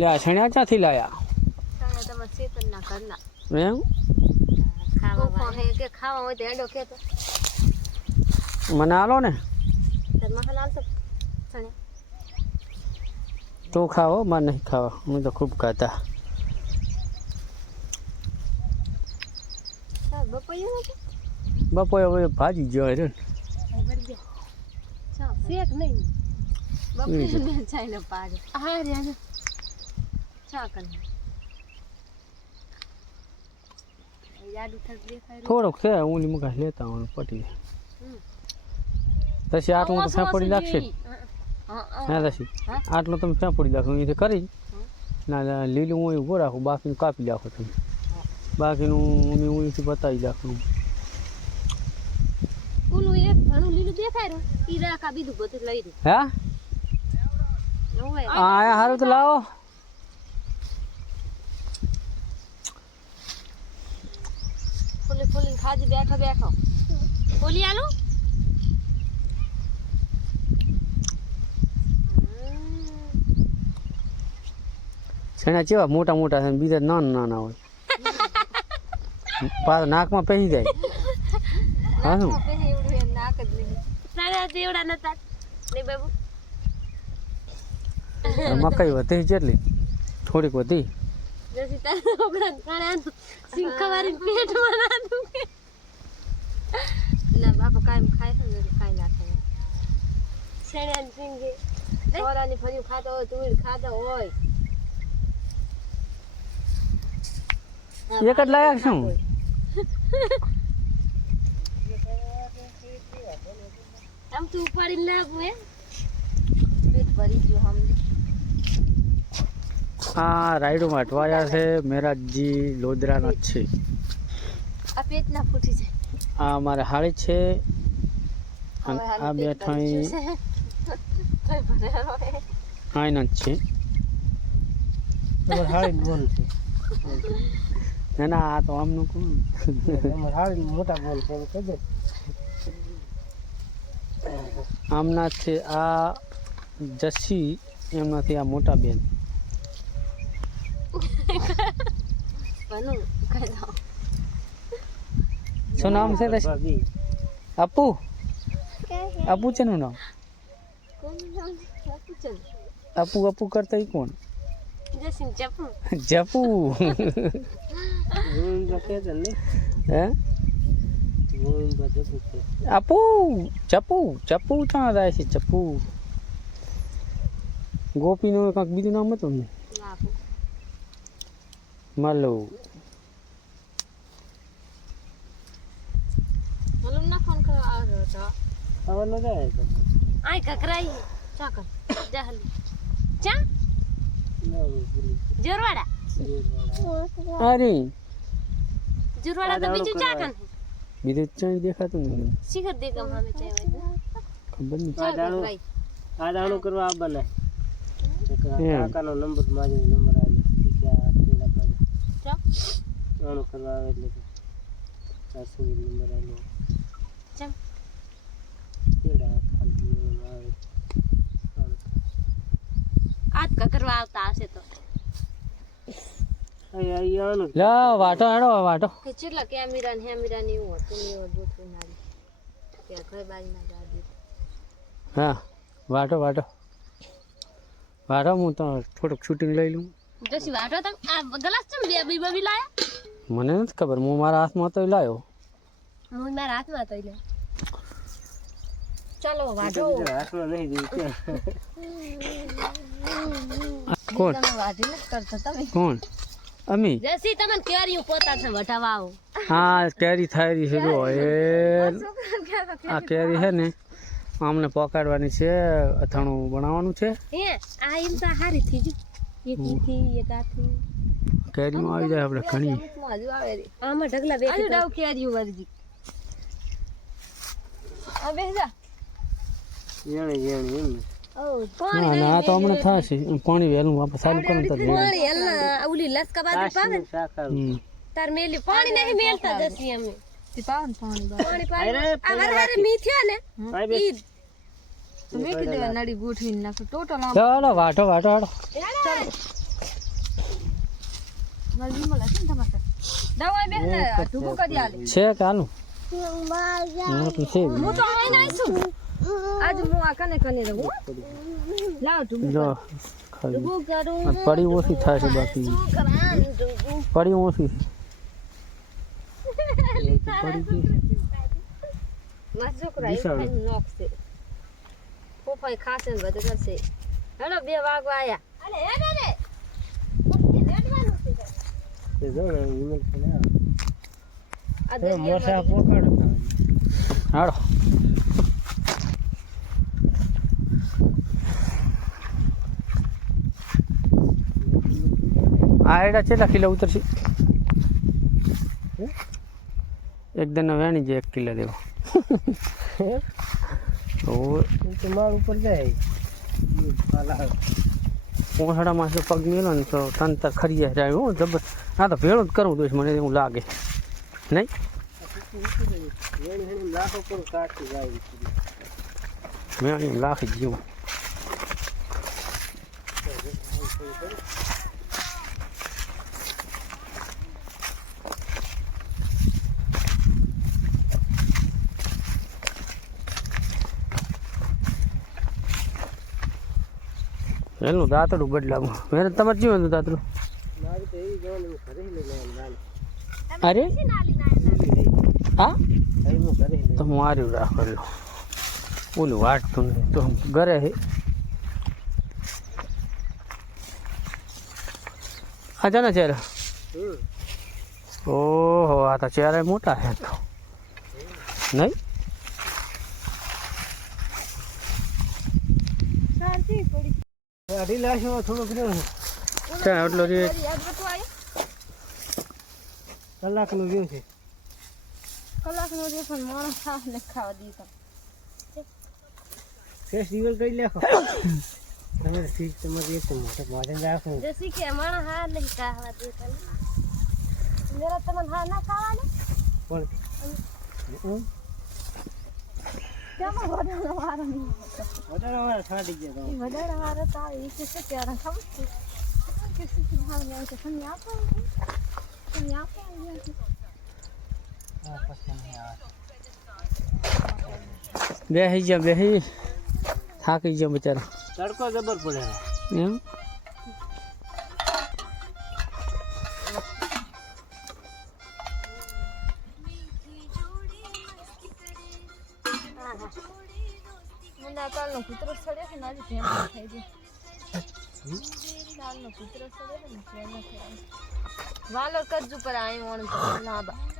એટલે આ છણ્યા ક્યાંથી લાયા? તમારા ચેતનના ઘરના એમ ખાવા કે ખાવા હોય તો એડો કે તો મને આલો ને મસાલા આલતો સણે તું ખાવો મારે નહીં ખાવા હું તો ખૂબ ખાતા બપોરે હવે ભાજી ગયો રે શેક નહીં બપોરે ચાઈને પાડે હા રે ચા કર થોડોક છે ઊંલી મુકા લેતા હું પટી પછી આટલું તો ફેંપડી લાગશે હા દસી આટલું તમે ફેંપડી લાગશો અહીંથી કરી ના લીલું હું ઊભો રાખું બાકીનું કાપી નાખો તમે બાકીનું હું અહીંથી બતાવી નાખું ઓલું એક ઘણું લીલું દેખાય રે ઈ રાખા બીજું બધું લઈ દે હા આ હારું તો લાવો ફૂલી ફૂલી ખાજી બેઠો બેઠો ફૂલી આલુ છેણા કેવા મોટા મોટા છે બીજા નાના નાના હોય પાછા નાકમાં પહેરી જાય હા શું નાક જ નહીં સારા દેવડા નતા ને બાબુ મકાઈ વધી કેટલી થોડીક વધી જસી તારા ઓગળા કાણા સિંખવારી પેટમાં ના દુખે ના બાપા કાયમ ખાય છે ને ખાઈ નાખે છેણા સિંગે સોરાની ફરી ખાતો હોય તુર ખાતો હોય એક જ લાયક છું આમ તું ઉપાડીને લાવું હે પેટ ભરી ગયો હમણાં આ રાયડો વાટવાયા છે મેરાજી લોદરાના છે આ પેટ ના ફૂટી જાય આ અમારે હાળી છે અને આ બેઠા આઈના જ છે હાળી બોલ છે ના ના આ તો આમનું કોણ હાળી મોટા બોલ છે આમના છે આ જસી એમનાથી આ મોટા બેન શું નામ છે અપુ અપુ છે નું નામ અપુ અપુ કરતા કોણ જપુ હે અપુ ચપુ ચપુ ક્યાં જાય છે ચપુ ગોપીનું કાંઈક બીજું નામ હતું ને મલો મલમ ના ફોન કરો આવ્યો તો હવે ન જાય તો આય કકરાઈ ચા કર જાહલી ચા જોરવાડા અરે જોરવાડા તો બીજું ચા કન બીજું ચાય દેખાતું નહીં શિખર દેગમ હમે ચાય હોય ખબર નહીં આ દાણું કરવા આ બને કાકાનો નંબર માજો નંબર આવ્યો ચા દાણું કરવા આવે એટલે સાસુ નંબર આવ્યો ચમ કેડા ખાલી આવે આજ કરવા આવતા હશે તો લા વાટો હેડો વાટો કે ચેટલા કેમેરા ને હેમેરા ને એવું હતું ને એવું જોતું નાડી કે ઘર બાજી ના દાદી હા વાટો વાટો વાટો હું તો થોડુંક શૂટિંગ લઈ લઉં જસી વાટો તમ આ ગ્લાસ ચમ બે બી લાયા મને નથી ખબર હું મારા હાથમાં તો લાયો હું મારા હાથમાં તો લે ચાલો વાટો હાથમાં નહીં દીધું કોણ તમે વાટી ન કરતા તમે કોણ અમી જસી તમને કેરીઓ પોતા છે વટાવા આવો હા કેરી થાયરી છે જો એ આ કેરી છે ને આમને પકાડવાની છે અથાણું બનાવવાનું છે હે આ એમ તો હારી થઈ ગઈ એક થી એક આથી કેરીમાં આવી જાય આપણે ઘણી હજુ આવે રે આમાં ઢગલા બે આ ડાવ કેરીઓ વર્ગી આ બેજા જેણે એમ ઓ ના ના આ તો હમણાં થશે પાણી વહેલું વાપસ ચાલુ કરો તો પાણી એલા ઓલી લસકા બાજુ પાવે તાર મેલી પાણી નહીં મેલતા જસી અમે તે પાવન પાણી પાણી આ વરારે મીઠ્યા ને ઈ તો મેકી દેવા નડી ગોઠવીને નાખો ટોટલ આમ ચાલો વાટો વાટો હાડો દવા બેન ઢુકુ કરી આલે છે કે હાલું છે હું તો આઈને આઈશું આજ હું આ કને રહું લાવ ઢુકુ જો ખાલી ઢુકુ કરું આ પડી ઓછી થાય છે બાકી પડી ઓછી મારા છોકરા એવું નોખશે પોપાઈ ખાશે ને બધું કરશે હેલો 2 વાગવા આયા અલે હેડે રે રેડવાનું છે તે જો ને ઈમેલ છે ને આ એ મોસા પોકડ હાડો આયડા કેટલા કિલો ઉતરશે એકદમ વેણી જે 1 કિલો દેવો તો માળ ઉપર જાય પોસડામાં જો પગ મેલો ને તો તંતર ખરીયા જાય હું જબર આ તો ભેળું જ કરવું દઈશ મને એવું લાગે નહીં લાખો પર કાઢી જાય મેં લાખ જીવું એનું દાંતડું બદલાવું મેં તમારે જીવન હતું દાંતડું મારી તો એવી જવાનું ઘરે લઈને અરે હા હું ઘરે તો હું આર્યું રાખેલો ઓલું વાટતું નહીં તો ઘરે હે આ છે ને ચહેરા ઓહો આ તો ચહેરા મોટા છે તો નહીં અઢી લાખ થોડો કર્યો ચાલ એટલો રેટ કલાકનું વ્યૂ છે કલાકનો જે પણ માણસ ખાવ ને ખાવા દીધો ફેસ્ટિવલ કરી લેખો તમારે ફીસ તમારે એક મોટો વાજન રાખો જસી કે માણસ હા નહીં ખાવા દીધો મેરા તમને હા ના ખાવા ને પણ કેમ વધારે વારો નહીં વધારે વાર ખાડી ગયા તો વધારે વારો તો આવે છે કે ત્યારે ખબર છે કે શું ભાવ ને છે તમે આપો બેસી જા બેસી થાકી ગયો બિચારો તડકો જબર પડે એમ મને કાલનો કૂતરો સડ્યો છે ને આજે ધ્યાન ખાઈ દે કાલનો કૂતરો સડ્યો ને ધ્યાન ખાઈ વાલો કરજુ પર આઈ વણ લાંબા